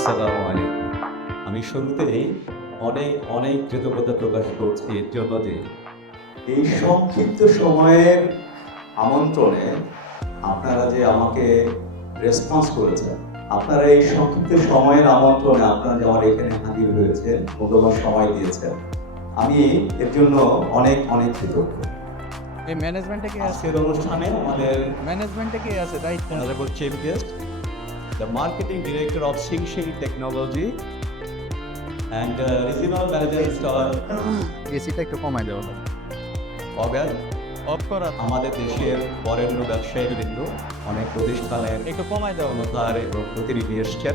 আসসালামু আলাইকুম। আমি শুরুতেই অনেক অনেক কৃতজ্ঞতা প্রকাশ করছি এর জন্য যে এই সংক্ষিপ্ত সময়ের আমন্ত্রণে আপনারা যে আমাকে রেসপন্স করেছেন আপনারা এই সংক্ষিপ্ত সময়ের আমন্ত্রণে আপনারা যে আমার এখানে হাজির হয়েছে মূল্যবান সময় দিয়েছেন আমি এর জন্য অনেক অনেক কৃতজ্ঞ। এই ম্যানেজমেন্টে কে আছে? অনুষ্ঠানে আমাদের ম্যানেজমেন্টে কে আছে? দায়িত্ব Honorable Chief Guest, the Marketing Director of Sing Sing Technology, and uh, Regional Manager Mr. এসিটা একটু কমাই দেওয়া হবে। অফ করা। আমাদের দেশের বরেণ্য ব্যবসায়ী বৃন্দ অনেক প্রতিষ্ঠানের একটু কমাই দেওয়া কর্মধার এবং প্রতিনিধি এসছেন।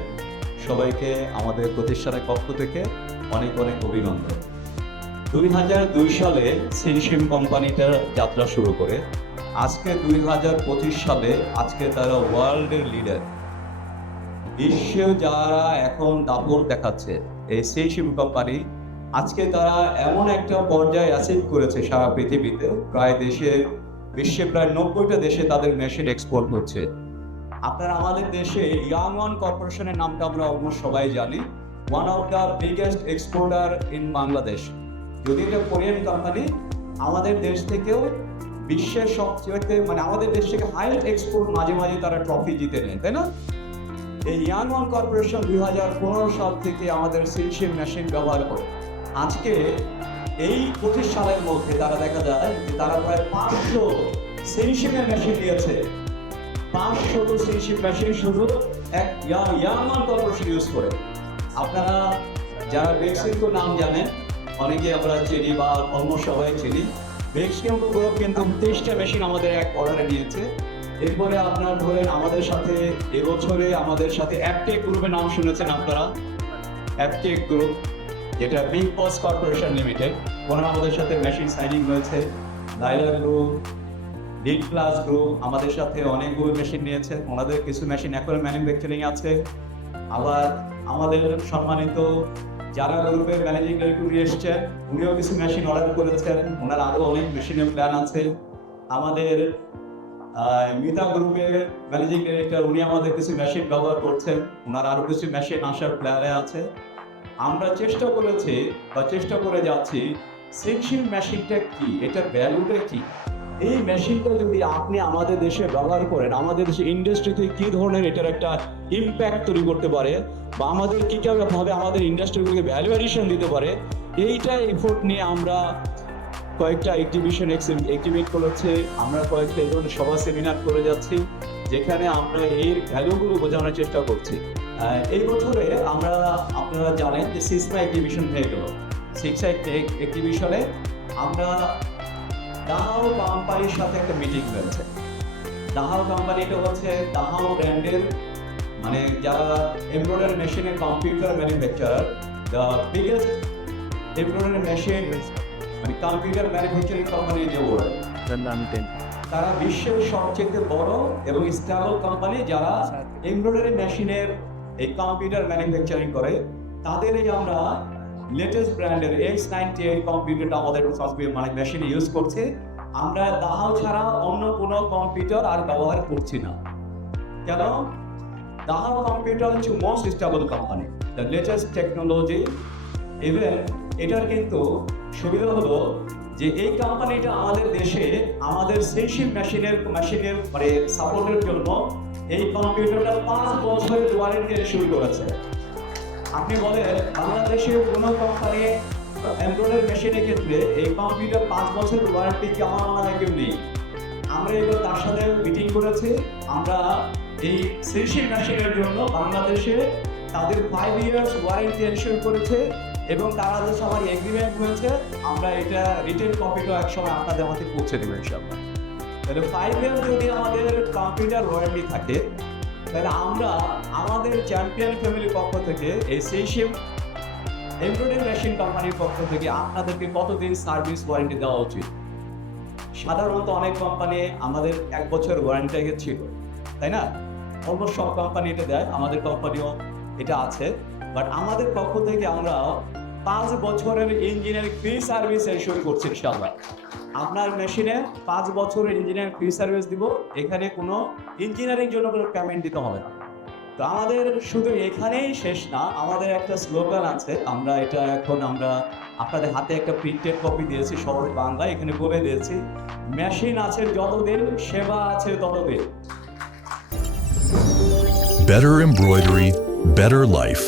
সবাইকে আমাদের প্রতিষ্ঠানের পক্ষ থেকে অনেক অনেক অভিনন্দন। দুই হাজার দুই সালে সিনসিম কোম্পানিটার যাত্রা শুরু করে। আজকে দুই হাজার পঁচিশ সালে আজকে তারা ওয়ার্ল্ডের লিডার বিশ্বে যারা এখন দাপট দেখাচ্ছে, এই সিনসিম কোম্পানি আজকে তারা এমন একটা পর্যায়ে অ্যাচিভ করেছে সারা পৃথিবীতে, প্রায় দেশে, বিশ্বে প্রায় নব্বইটা দেশে তাদের মেশিন এক্সপোর্ট হচ্ছে। আপনারা আমাদের দেশে ইয়াং ওয়ান কর্পোরেশনের নামটা আমরা অলমোস্ট সবাই জানি। One of the biggest exporter in Bangladesh যদি এটা কোরিয়ান কোম্পানি আমাদের দেশ থেকেও বিশ্বের সবচেয়ে মানে আমাদের দেশ থেকে হাইয়েস্ট এক্সপোর্ট মাঝে মাঝে তারা ট্রফি জিতে নেয়, তাই না? এই ইয়াং ওয়ান কর্পোরেশন দুই হাজার পনেরো সাল থেকে আমাদের সিনশিপ মেশিন ব্যবহার করে। আজকে এই পঁচিশ সালের মধ্যে তারা দেখা যায় তারা প্রায় পাঁচশো সিনশিপের মেশিন দিয়েছে পাঁচশো তো সিনশিপ মেশিন শুধু এক ইয়াং ওয়ান কর্পোরেশন ইউজ করে। আপনারা যারা বেক্সির তো নাম জানেন, অনেকে আমরা চিনি বা অন্য সবাই চিনি। বেক্স কিন্তু গ্রুপ কিন্তু তেইশটা মেশিন আমাদের এক অর্ডারে নিয়েছে। এরপরে আপনার ধরেন আমাদের সাথে এবছরে আমাদের সাথে অ্যাপটেক গ্রুপের নাম শুনেছেন আপনারা? অ্যাপটেক গ্রুপ, যেটা বিগ বস কর্পোরেশন লিমিটেড ওনারা আমাদের সাথে মেশিন সাইনিং হয়েছে Laila group big plus group আমাদের সাথে অনেকগুলো মেশিন নিয়েছে। ওনাদের কিছু মেশিন এখন ম্যানুফ্যাকচারিং আছে। আবার আমাদের সম্মানিত যারা গ্রুপের ম্যানেজিং ডিরেক্টর এসছেন, উনিও কিছু মেশিন অর্ডার করেছেন। ওনার আরও অনেক মেশিনের প্ল্যান আছে। আমাদের মিতা গ্রুপের ম্যানেজিং ডিরেক্টর উনি আমাদের কিছু মেশিন ব্যবহার করছেন। ওনার আরও কিছু মেশিন আসার প্ল্যানে আছে। আমরা চেষ্টা করেছি বা চেষ্টা করে যাচ্ছি, সেকশন মেশিনটা কি, এটার ভ্যালুটা কি? এই মেশিনটা যদি আপনি আমাদের দেশে ব্যবহার করেন, আমাদের দেশে ইন্ডাস্ট্রিতে কি ধরনের এটার একটা ইম্প্যাক্ট তৈরি করতে পারে বা আমাদের কি ভাবে আমাদের ইন্ডাস্ট্রিগুলোকে ভ্যালু অ্যাডিশন দিতে পারে, এইটা এফোর্ট নিয়ে আমরা কয়েকটা এক্সিবিশন এক্টিভেট করেছে আমরা কয়েকটা এই ধরনের সভা সেমিনার করে যাচ্ছি, যেখানে আমরা এর ভ্যালুগুলো বোঝানোর চেষ্টা করছি। এই বছরে আমরা, আপনারা জানেন যে সিক্সটা এক্সিবিশন হয়ে গেল। সিক্সটা এক্সিবিশনে আমরা দাহাও কোম্পানির সাথে একটা মিটিং হয়েছে। দাহাও কোম্পানিটা হচ্ছে দাহাও ব্র্যান্ডের মানে যারা এমব্রয়ডারি মেশিনের computer manufacturer the biggest embroidery machine মানে কম্পিউটার ম্যানুফ্যাকচারিং কোম্পানি যে ওয়ার্ল্ড তারা বিশ্বের সবচেয়ে বড় এবং স্টেবল কোম্পানি যারা এমব্রয়ডারি মেশিনের এই কম্পিউটার ম্যানুফ্যাকচারিং করে তাদের এই আমরা লেটেস্ট ব্র্যান্ডের এক্স নাইনটি এইট কম্পিউটারটা আমাদের সফটওয়্যার মানে মেশিনে ইউজ করছি। আমরা দাহাও ছাড়া অন্য কোনো কম্পিউটার আর ব্যবহার করছি না। কেন? দাহাও কম্পিউটার হচ্ছে most stable company the latest technology even এটার কিন্তু সুবিধা হলো যে এই কোম্পানিটা আমাদের দেশে আমাদের সেনশিপ মেশিনের মেশিনের মানে সাপোর্টের জন্য এই কম্পিউটারটা পাঁচ বছরের ওয়ারেন্টি শুরু করেছে। আপনি বলেন বাংলাদেশে কোনো কোম্পানি এমব্রয়ডারি মেশিনের ক্ষেত্রে এই কম্পিউটার পাঁচ বছরের ওয়ারেন্টি কি আমার মনে কেউ নেই? আমরা এবার তার সাথে মিটিং করেছি। আমরা এই সেনশিপ মেশিনের জন্য বাংলাদেশে তাদের ফাইভ ইয়ার্স ওয়ারেন্টি এনশিওর করেছে। এবং তারা যে সবার এগ্রিমেন্ট হয়েছে, আমরা এটা রিটেল কপিটা একসময় আপনাদের হাতে পৌঁছে দেবো ইনশাল্লাহ তাহলে ফাইভ ইয়ার যদি আমাদের কম্পিউটার ওয়ারেন্টি থাকে, তাহলে আমরা আমাদের চ্যাম্পিয়ন ফ্যামিলির পক্ষ থেকে এই সেশিপ এমব্রয়ডারি মেশিন কোম্পানির পক্ষ থেকে আপনাদেরকে কতদিন সার্ভিস ওয়ারেন্টি দেওয়া উচিত? সাধারণত অনেক কোম্পানি আমাদের এক বছর ওয়ারেন্টি ছিল, তাই না? অলমোস্ট সব কোম্পানি এটা দেয়, আমাদের কোম্পানিও এটা আছে। বাট আমাদের পক্ষ থেকে আমরা পাঁচ বছরের ইঞ্জিনিয়ারিং ফ্রি সার্ভিস এনশোর করছি ইনশাআল্লাহ আপনার মেশিনে পাঁচ বছরের ইঞ্জিনিয়ারিং ফ্রি সার্ভিস দিব এখানে কোনো ইঞ্জিনিয়ারিং জন্য কোনো পেমেন্ট দিতে হবে না তো আমাদের শুধু এখানেই শেষ না আমাদের একটা স্লোগান আছে আমরা এটা এখন আমরা আপনাদের হাতে একটা প্রিন্টেড কপি দিয়েছি সহজ বাংলা এখানে বলে দিয়েছি মেশিন আছে যতদিন সেবা আছে ততদিন Better embroidery, better life.